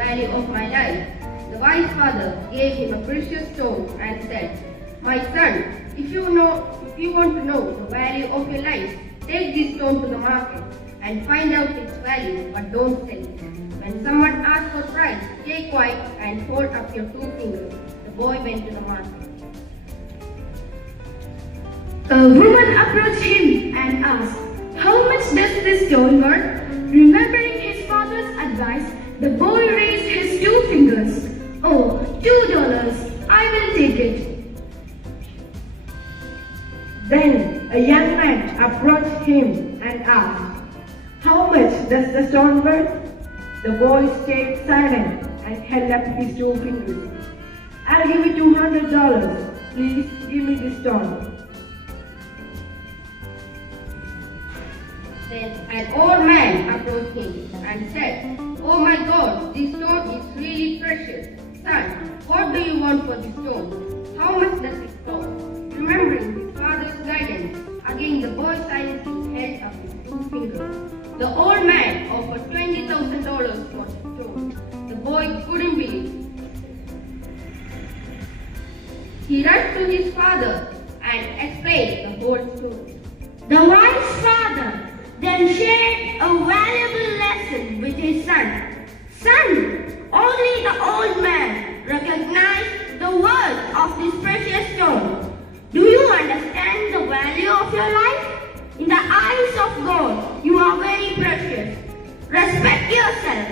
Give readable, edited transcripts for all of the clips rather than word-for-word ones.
value of my life. The wise father gave him a precious stone and said, "My son, if you want to know the value of your life, take this stone to the market and find out its value, but don't sell it. When someone asks for price, stay quiet and hold up your two fingers." The boy went to the market. A woman approached him and asked, "How much does this stone worth?" Remembering his father's advice, the boy raised his two fingers. "Oh, $2, I will take it." Then a young man approached him and asked, "How much does the stone worth?" The boy stayed silent and held up his two fingers. "I'll give you $200. Please give me the stone." Then an old man approached him and said, "Oh my God, this stone is really precious. Son, what do you want for this stone? How much does it cost?" Remembering his father's guidance, again the boy silently held up his two fingers. The old man offered $20,000 for the stone. The boy couldn't believe it. He rushed to his father and explained the whole story. The wise father then shared a valuable lesson with his son. "Son, only the old man recognized the worth of this precious stone. Do you understand the value of your life? In the eyes of God, you are very precious. Respect yourself.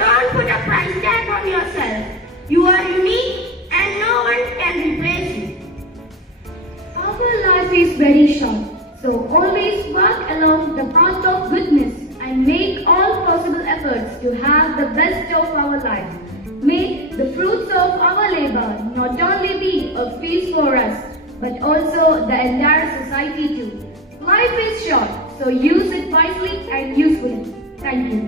Don't put a price tag on yourself. You are unique and no one can replace you." Our life is very short, so always walk along the path of goodness and make all possible efforts to have the best of our life. May the fruits of our labor not only be a feast for us, but also the entire society too. Life is short, so use it wisely and usefully. Thank you.